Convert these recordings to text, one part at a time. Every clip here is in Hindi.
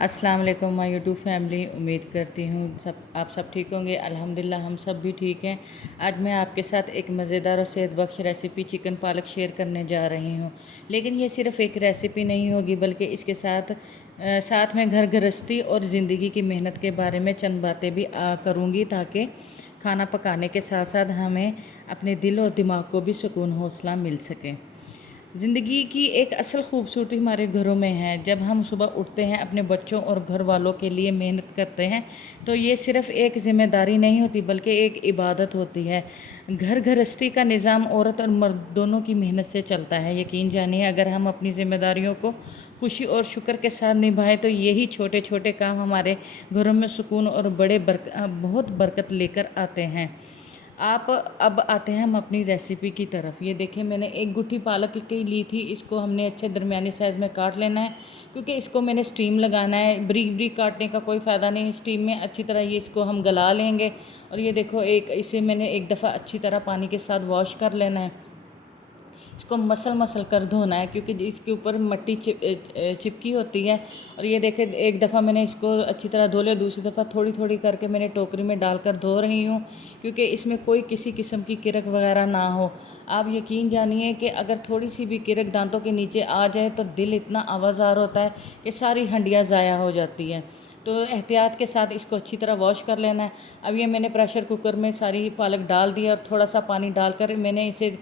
अस्सलाम वालेकुम माय यूट्यूब फैमिली। उम्मीद करती हूँ आप सब ठीक होंगे। अल्हम्दुलिल्लाह हम सब भी ठीक हैं। आज मैं आपके साथ एक मज़ेदार और सेहत बख्श रेसिपी चिकन पालक शेयर करने जा रही हूँ। लेकिन ये सिर्फ़ एक रेसिपी नहीं होगी, बल्कि इसके साथ में घर गृहस्थी और ज़िंदगी की मेहनत के बारे में चंद बातें भी करूँगी, ताकि खाना पकाने के साथ साथ हमें अपने दिल और दिमाग को भी सुकून हौसला मिल सके। ज़िंदगी की एक असल खूबसूरती हमारे घरों में है। जब हम सुबह उठते हैं, अपने बच्चों और घर वालों के लिए मेहनत करते हैं, तो ये सिर्फ़ एक ज़िम्मेदारी नहीं होती, बल्कि एक इबादत होती है। घर गृहस्थी का निज़ाम औरत और मर्द दोनों की मेहनत से चलता है। यकीन जानिए, अगर हम अपनी ज़िम्मेदारियों को खुशी और शुक्र के साथ निभाएं, तो यही छोटे छोटे काम हमारे घरों में सुकून और बहुत बरकत लेकर आते हैं। अब आते हैं हम अपनी रेसिपी की तरफ। ये देखिए, मैंने एक गुट्ठी पालक की ली थी। इसको हमने अच्छे दरमियानी साइज़ में काट लेना है, क्योंकि इसको मैंने स्टीम लगाना है। बारीक बारीक काटने का कोई फ़ायदा नहीं। स्टीम में अच्छी तरह ये इसको हम गला लेंगे। और ये देखो, इसे मैंने एक दफ़ा अच्छी तरह पानी के साथ वॉश कर लेना है। इसको मसल मसल कर धोना है, क्योंकि इसके ऊपर मिट्टी चिपकी होती है। और ये देखें, एक दफ़ा मैंने इसको अच्छी तरह धो लिया, दूसरी दफ़ा थोड़ी थोड़ी करके मैंने टोकरी में डालकर धो रही हूँ, क्योंकि इसमें कोई किसी किस्म की किरक वगैरह ना हो। आप यकीन जानिए कि अगर थोड़ी सी भी किरक दांतों के नीचे आ जाए, तो दिल इतना आवाज़ार होता है कि सारी हंडियाँ ज़ाया हो जाती है। तो एहतियात के साथ इसको अच्छी तरह वॉश कर लेना है। अब ये मैंने प्रेशर कुकर में सारी पालक डाल दी, और थोड़ा सा पानी डालकर मैंने इसे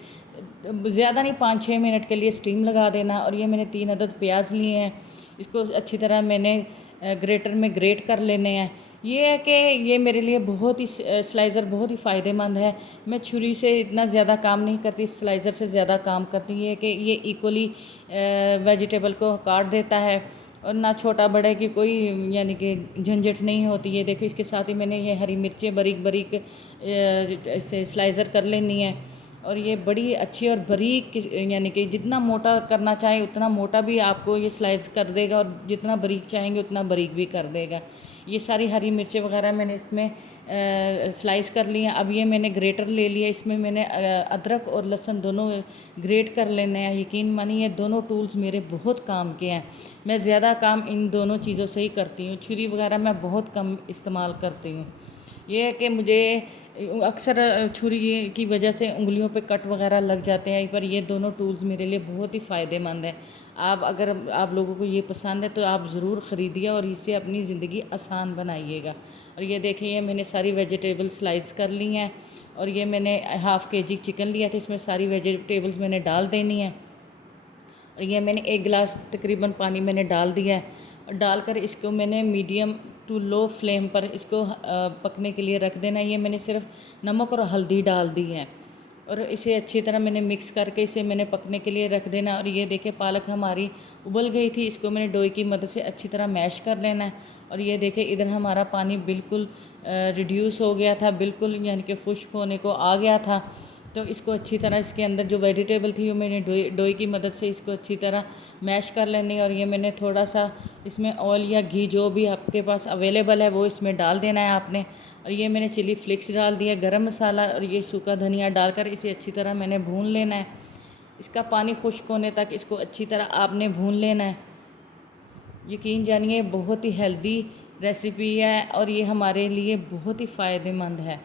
ज़्यादा नहीं, 5-6 मिनट के लिए स्टीम लगा देना। और ये मैंने 3 अदद प्याज लिए हैं। इसको अच्छी तरह मैंने ग्रेटर में ग्रेट कर लेने हैं। ये है कि ये मेरे लिए बहुत ही स्लाइज़र बहुत ही फ़ायदेमंद है। मैं छुरी से इतना ज़्यादा काम नहीं करती, स्लाइज़र से ज़्यादा काम करती है कि ये इक्वली वेजिटेबल को काट देता है, और ना छोटा बड़े की कोई यानी कि झंझट नहीं होती है। देखो, इसके साथ ही मैंने ये हरी मिर्चें बारीक बारीक इसे स्लाइज़र कर लेनी है। और ये बड़ी अच्छी और बारीक यानी कि जितना मोटा करना चाहे उतना मोटा भी आपको ये स्लाइस कर देगा, और जितना बारीक चाहेंगे उतना बारीक भी कर देगा। ये सारी हरी मिर्चें वगैरह मैंने इसमें स्लाइस कर ली हैं। अब ये मैंने ग्रेटर ले लिया, इसमें मैंने अदरक और लहसुन दोनों ग्रेट कर लेने हैं। यकीन मानिए, ये दोनों टूल्स मेरे बहुत काम के हैं। मैं ज़्यादा काम इन दोनों चीज़ों से ही करती हूँ। छुरी वगैरह मैं बहुत कम इस्तेमाल करती हूँ। ये है कि मुझे अक्सर छुरी की वजह से उंगलियों पे कट वगैरह लग जाते हैं, पर ये दोनों टूल्स मेरे लिए बहुत ही फ़ायदेमंद है। अगर आप लोगों को ये पसंद है, तो आप ज़रूर ख़रीदिए और इससे अपनी ज़िंदगी आसान बनाइएगा। और ये देखिए, ये मैंने सारी वेजिटेबल स्लाइस कर ली हैं। और ये मैंने हाफ़ केजी चिकन लिया था, इसमें सारी वेजिटेबल्स मैंने डाल देनी है। और ये मैंने 1 गिलास तकरीबन पानी मैंने डाल दिया है, और डालकर इसको मैंने मीडियम टू लो फ्लेम पर इसको पकने के लिए रख देना है। ये मैंने सिर्फ नमक और हल्दी डाल दी है, और इसे अच्छी तरह मैंने मिक्स करके इसे मैंने पकने के लिए रख देना। और ये देखिए, पालक हमारी उबल गई थी। इसको मैंने डोई की मदद से अच्छी तरह मैश कर लेना है। और ये देखिए, इधर हमारा पानी बिल्कुल रिड्यूस हो गया था, बिल्कुल यानी कि खुश्क होने को आ गया था। तो इसको अच्छी तरह, इसके अंदर जो वेजिटेबल थी वो मैंने डोई की मदद से इसको अच्छी तरह मैश कर लेनी। और ये मैंने थोड़ा सा इसमें ऑयल या घी जो भी आपके पास अवेलेबल है वो इसमें डाल देना है आपने। और ये मैंने चिली फ्लेक्स डाल दिया, गरम मसाला और ये सूखा धनिया डालकर इसे अच्छी तरह मैंने भून लेना है। इसका पानी खुश्क होने तक इसको अच्छी तरह आपने भून लेना है। यकीन जानिए, बहुत ही हेल्दी रेसिपी है, और ये हमारे लिए बहुत ही फ़ायदेमंद है।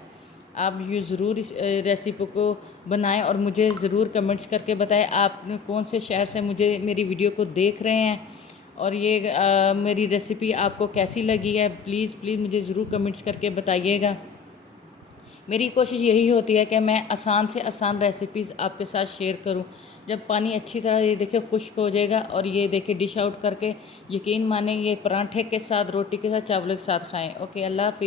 आप ये ज़रूर इस रेसिपी को बनाएं, और मुझे ज़रूर कमेंट्स करके बताएं आप कौन से शहर से मुझे मेरी वीडियो को देख रहे हैं, और ये मेरी रेसिपी आपको कैसी लगी है। प्लीज़ प्लीज़ मुझे ज़रूर कमेंट्स करके बताइएगा। मेरी कोशिश यही होती है कि मैं आसान से आसान रेसिपीज़ आपके साथ शेयर करूं। जब पानी अच्छी तरह ये देखिए खुश्क हो जाएगा, और ये देखिए डिश आउट करके, यकीन माने ये पराठे के साथ, रोटी के साथ, चावल के साथ खाएं। ओके, अल्लाह हाफिज़।